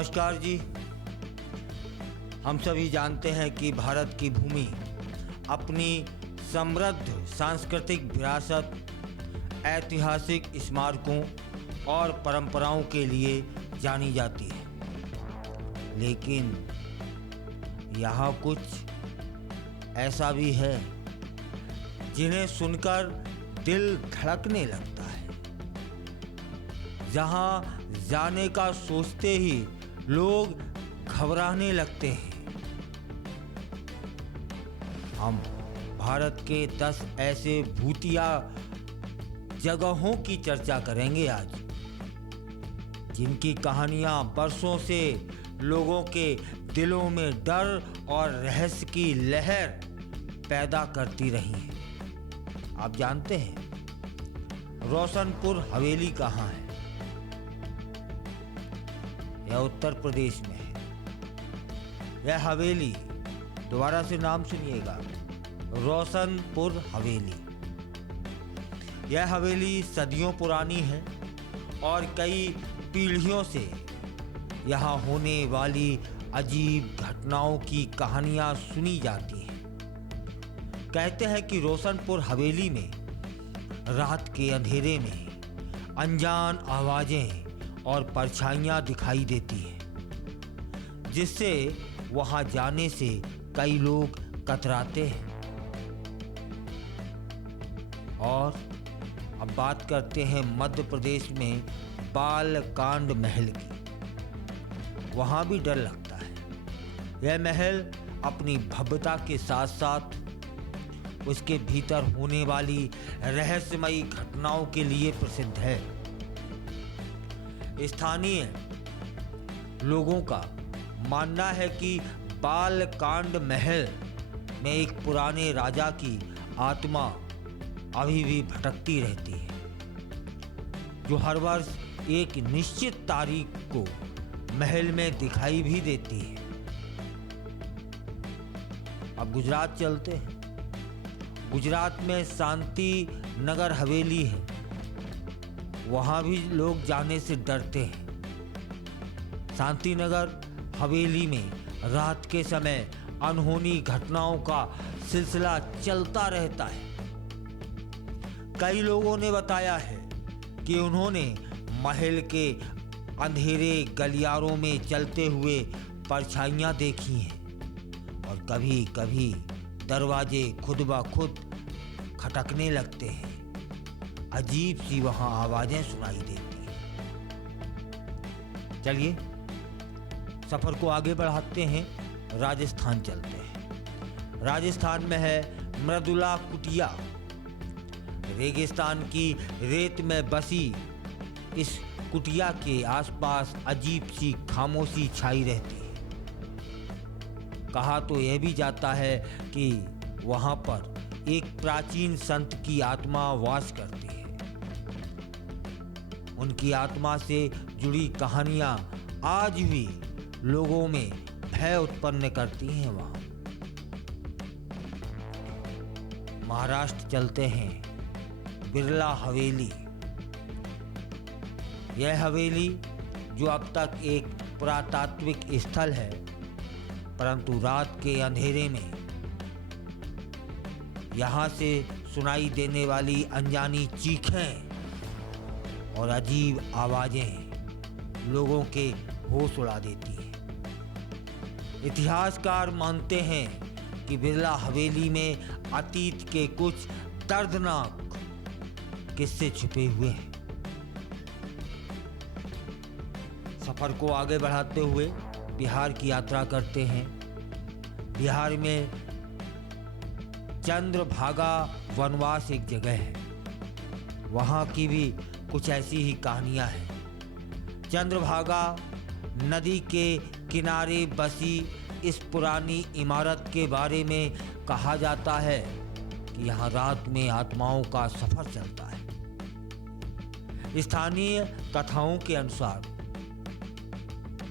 नमस्कार जी। हम सभी जानते हैं कि भारत की भूमि अपनी समृद्ध सांस्कृतिक विरासत, ऐतिहासिक स्मारकों और परंपराओं के लिए जानी जाती है। लेकिन यहाँ कुछ ऐसा भी है जिन्हें सुनकर दिल धड़कने लगता है, जहाँ जाने का सोचते ही लोग घबराने लगते हैं। हम भारत के 10 ऐसे भूतिया जगहों की चर्चा करेंगे आज, जिनकी कहानियां बरसों से लोगों के दिलों में डर और रहस्य की लहर पैदा करती रही हैं। आप जानते हैं रोशनपुर हवेली कहाँ है? यह उत्तर प्रदेश में है। यह हवेली, दोबारा से नाम सुनिएगा, रोशनपुर हवेली। यह हवेली सदियों पुरानी है और कई पीढ़ियों से यहाँ होने वाली अजीब घटनाओं की कहानियाँ सुनी जाती हैं। कहते हैं कि रोशनपुर हवेली में रात के अंधेरे में अनजान आवाज़ें और परछाइयाँ दिखाई देती हैं, जिससे वहाँ जाने से कई लोग कतराते हैं। और अब बात करते हैं मध्य प्रदेश में बालकांड महल की। वहाँ भी डर लगता है। यह महल अपनी भव्यता के साथ साथ उसके भीतर होने वाली रहस्यमयी घटनाओं के लिए प्रसिद्ध है। स्थानीय लोगों का मानना है कि बालकांड महल में एक पुराने राजा की आत्मा अभी भी भटकती रहती है, जो हर वर्ष एक निश्चित तारीख को महल में दिखाई भी देती है। अब गुजरात चलते हैं। गुजरात में शांति नगर हवेली है। वहाँ भी लोग जाने से डरते हैं। शांति नगर हवेली में रात के समय अनहोनी घटनाओं का सिलसिला चलता रहता है। कई लोगों ने बताया है कि उन्होंने महल के अंधेरे गलियारों में चलते हुए परछाइयाँ देखी हैं और कभी कभी दरवाजे खुद ब खुद खटकने लगते हैं। अजीब सी वहाँ आवाज़ें सुनाई देती हैं। चलिए सफ़र को आगे बढ़ाते हैं। राजस्थान चलते हैं। राजस्थान में है मृदुला कुटिया। रेगिस्तान की रेत में बसी इस कुटिया के आसपास अजीब सी खामोशी छाई रहती है। कहा तो यह भी जाता है कि वहाँ पर एक प्राचीन संत की आत्मा वास करती है। उनकी आत्मा से जुड़ी कहानियाँ आज भी लोगों में भय उत्पन्न करती हैं। वहाँ महाराष्ट्र चलते हैं। बिरला हवेली। यह हवेली जो अब तक एक पुरातात्विक स्थल है, परंतु रात के अंधेरे में यहाँ से सुनाई देने वाली अनजानी चीखें और अजीब आवाज़ें लोगों के होश उड़ा देती हैं। इतिहासकार मानते हैं कि बिरला हवेली में अतीत के कुछ दर्दनाक किस्से छुपे हुए हैं। सफर को आगे बढ़ाते हुए बिहार की यात्रा करते हैं। बिहार में चंद्रभागा वनवास एक जगह है। वहाँ की भी कुछ ऐसी ही कहानियाँ हैं। चंद्रभागा नदी के किनारे बसी इस पुरानी इमारत के बारे में कहा जाता है कि यहाँ रात में आत्माओं का सफर चलता है। स्थानीय कथाओं के अनुसार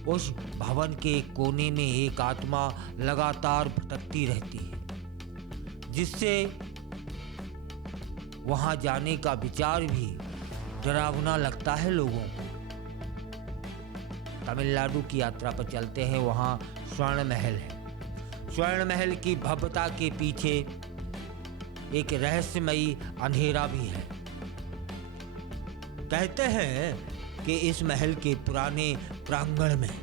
उस भवन के कोने में एक आत्मा लगातार भटकती रहती है, जिससे वहां जाने का विचार भी डरावना लगता है लोगों को। तमिलनाडु की यात्रा पर चलते हैं। वहाँ स्वर्ण महल है। स्वर्ण महल की भव्यता के पीछे एक रहस्यमयी अंधेरा भी है। कहते हैं कि इस महल के पुराने प्रांगण में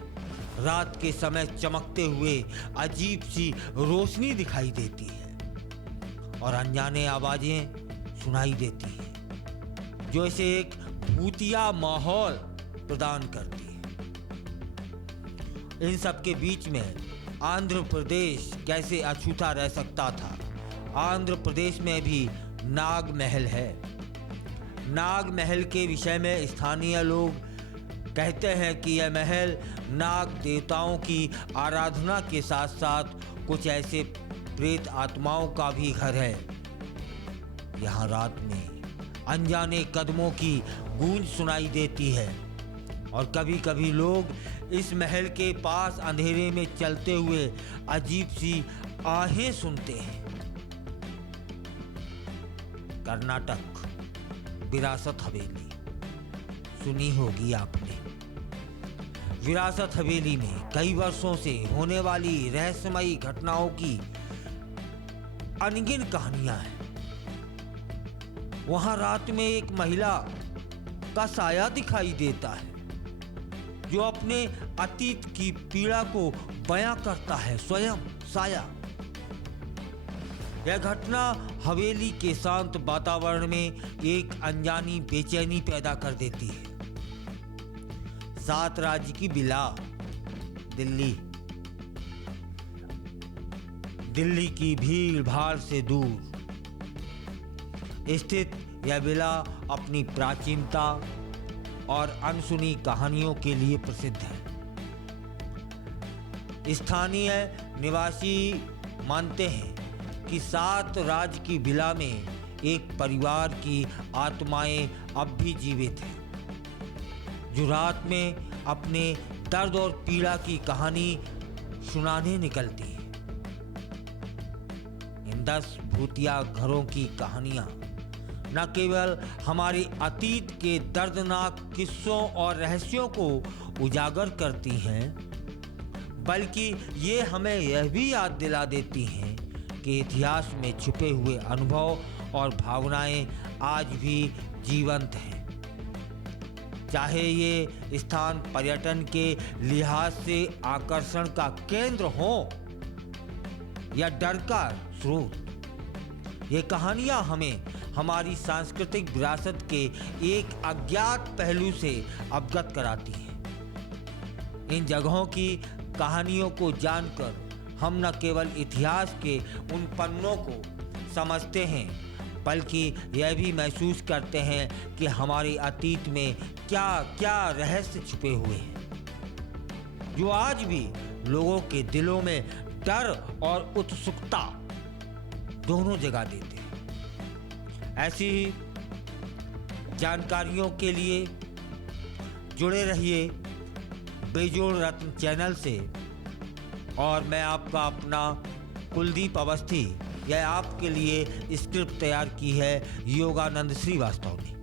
रात के समय चमकते हुए अजीब सी रोशनी दिखाई देती है और अनजाने आवाजें सुनाई देती हैं जो इसे एक भूतिया माहौल प्रदान करती है। इन सब के बीच में आंध्र प्रदेश कैसे अछूता रह सकता था। आंध्र प्रदेश में भी नाग महल है। नाग महल के विषय में स्थानीय लोग कहते हैं कि यह महल नाग देवताओं की आराधना के साथ साथ कुछ ऐसे प्रेत आत्माओं का भी घर है। यहाँ रात में अनजाने कदमों की गूंज सुनाई देती है और कभी कभी लोग इस महल के पास अंधेरे में चलते हुए अजीब सी आहें सुनते हैं। कर्नाटक विरासत हवेली सुनी होगी आपने। विरासत हवेली में कई वर्षों से होने वाली रहस्यमयी घटनाओं की अनगिन कहानियां हैं। वहां रात में एक महिला का साया दिखाई देता है जो अपने अतीत की पीड़ा को बयां करता है। स्वयं साया। यह घटना हवेली के शांत वातावरण में एक अनजानी बेचैनी पैदा कर देती है। 7 राज्य की विला दिल्ली की भीड़ भाड़ से दूर स्थित यह विला अपनी प्राचीनता और अनसुनी कहानियों के लिए प्रसिद्ध है। स्थानीय निवासी मानते हैं कि 7 राज्य की विला में एक परिवार की आत्माएं अब भी जीवित हैं जो रात में अपने दर्द और पीड़ा की कहानी सुनाने निकलती है। इन 10 भूतिया घरों की कहानियां न केवल हमारे अतीत के दर्दनाक किस्सों और रहस्यों को उजागर करती हैं, बल्कि ये हमें यह भी याद दिला देती हैं कि इतिहास में छुपे हुए अनुभव और भावनाएं आज भी जीवंत हैं। चाहे ये स्थान पर्यटन के लिहाज से आकर्षण का केंद्र हो या डर का स्रोत, ये कहानियां हमें हमारी सांस्कृतिक विरासत के एक अज्ञात पहलू से अवगत कराती हैं। इन जगहों की कहानियों को जानकर हम न केवल इतिहास के उन पन्नों को समझते हैं, बल्कि यह भी महसूस करते हैं कि हमारे अतीत में क्या क्या रहस्य छुपे हुए हैं जो आज भी लोगों के दिलों में डर और उत्सुकता दोनों जगा देते हैं। ऐसी ही जानकारियों के लिए जुड़े रहिए बेजोड़ रत्न चैनल से। और मैं आपका अपना कुलदीप अवस्थी, यह आपके लिए स्क्रिप्ट तैयार की है योगानंद श्रीवास्तव ने।